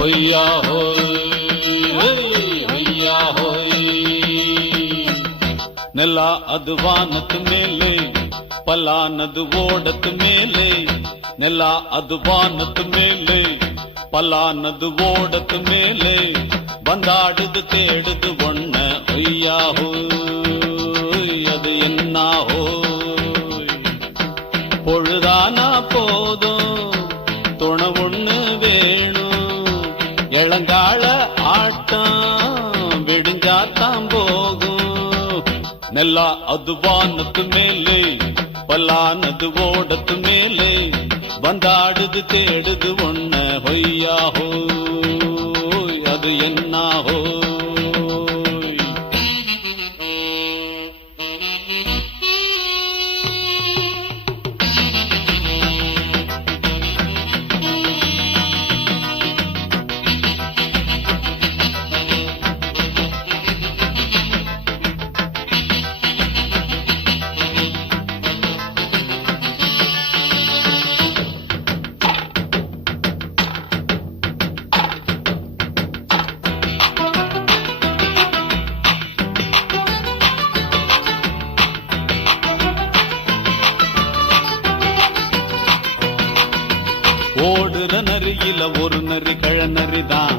ಹೊಯ್ಯಾ ಹೊಯ್ಯಾ ಹೊಯ್ ನೆಲ ಅದು ವಾನದ ಮೇಲೆ ಪಲಾನದು ಓಡದ ಮೇಲೆ ನೆಲ ಅದು ವಾನದ ಮೇಲೆ பலானது ஓடத்து மேலே வந்தாடுது தேடுது ஒண்ண ஒய்யா ஹோய் அது என்ன ஹோய் பொழுதானா போதும் துணை ஒண்ணு வேணும் இளங்கால ஆட்டம் விடிஞ்சாத்தான் போகும் நெல்லா அது வானத்து மேலே பலானது ஓடத்து மேலே வந்தாடுது தேடுது ஒண்ண ஹொய்யா ஹோய் அது என்ன ஹோய் ஓடுற நரியில ஒரு நரி கழநரிதான்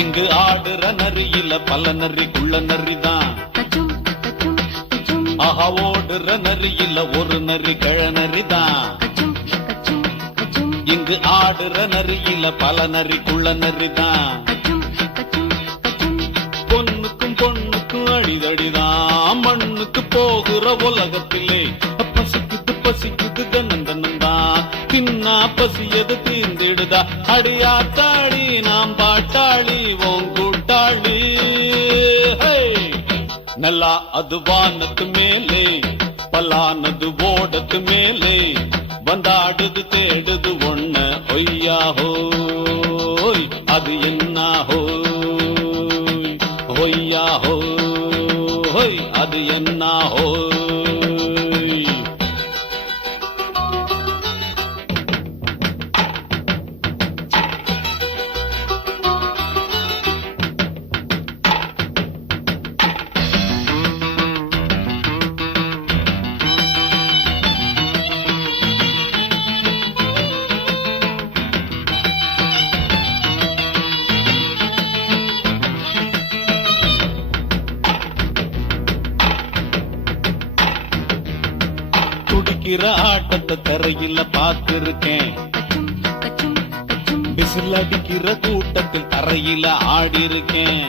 இங்கு ஆடுற நரியில பல நரிக்குள்ள நரிதான் ஆஹா ஓடுற நரியில ஒரு நரி கழநரிதான் இங்கு ஆடுற நரியில பல நரிக்குள்ள நரிதான் பொண்ணுக்கும் பொண்ணுக்கும் அடிதடிதான் மண்ணுக்கு போகிற உலகத்திலே பசிக்குது பசிக்குது தன்னந்தனந்தான் தின்னா பசியது தீர்ந்திடுதா அடியாத்தாடி நாம் பாட்டாளி ஓங் கூட்டாளி நல்லா அது வானத்து மேலே பலானது ஓடத்து மேலே வந்தாடுது தேடுது ஒண்ண ஒய்யா ஹோய் அது என்ன ஹோய் ஒய்யா ஹோய் அது என்ன ஹோய் துடிக்கிற ஆட்டத்தை தரையில பார்த்திருக்கேன் விசில் அடிக்கிற கூட்டத்தில் தரையில ஆடி இருக்கேன்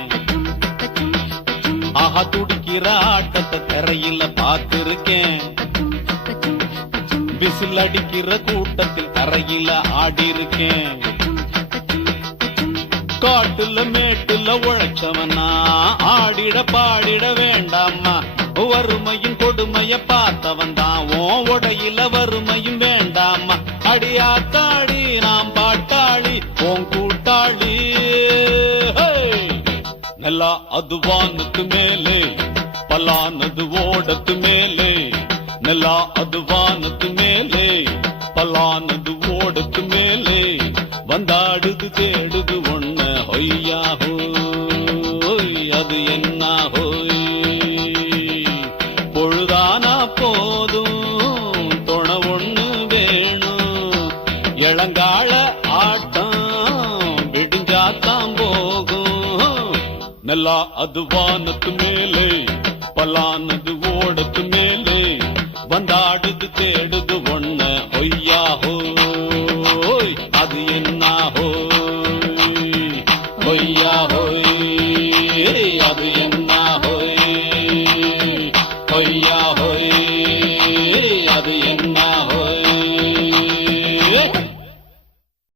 ஆஹா துடிக்கிற ஆட்டத்தை தரையில பார்த்திருக்கேன் விசில் அடிக்கிற கூட்டத்தில் தரையில ஆடி இருக்கேன் காட்டுல மேட்டுல உழைச்சவனா ஆடிட பாடிட வேண்டாமா வறுமையின் கொடுமைய பார்த்தவன் தான் ஓ உடையில வறுமையும் வேண்டாமா அடியாத்தாடி நாம் பாட்டாளி ஓங் கூட்டாளி நல்லா அது வானத்து மேலே பலானது ஓடத்து மேலே நல்லா அது வானத்து மேலே பலானது ஓடத்து மேலே வந்தாடுது தேடுது ஒண்ண ஹொய்யா ஹோய் அது என்ன ஹோய் பொழுதானா போதும் துணை ஒண்ணு வேணும் இளங்கால ஆட்டம் விடிஞ்சாத்தான் போகும் நல்லா அது வானத்து மேலே பலானது ஓடத்து மேலே வந்தாடுது தேடுது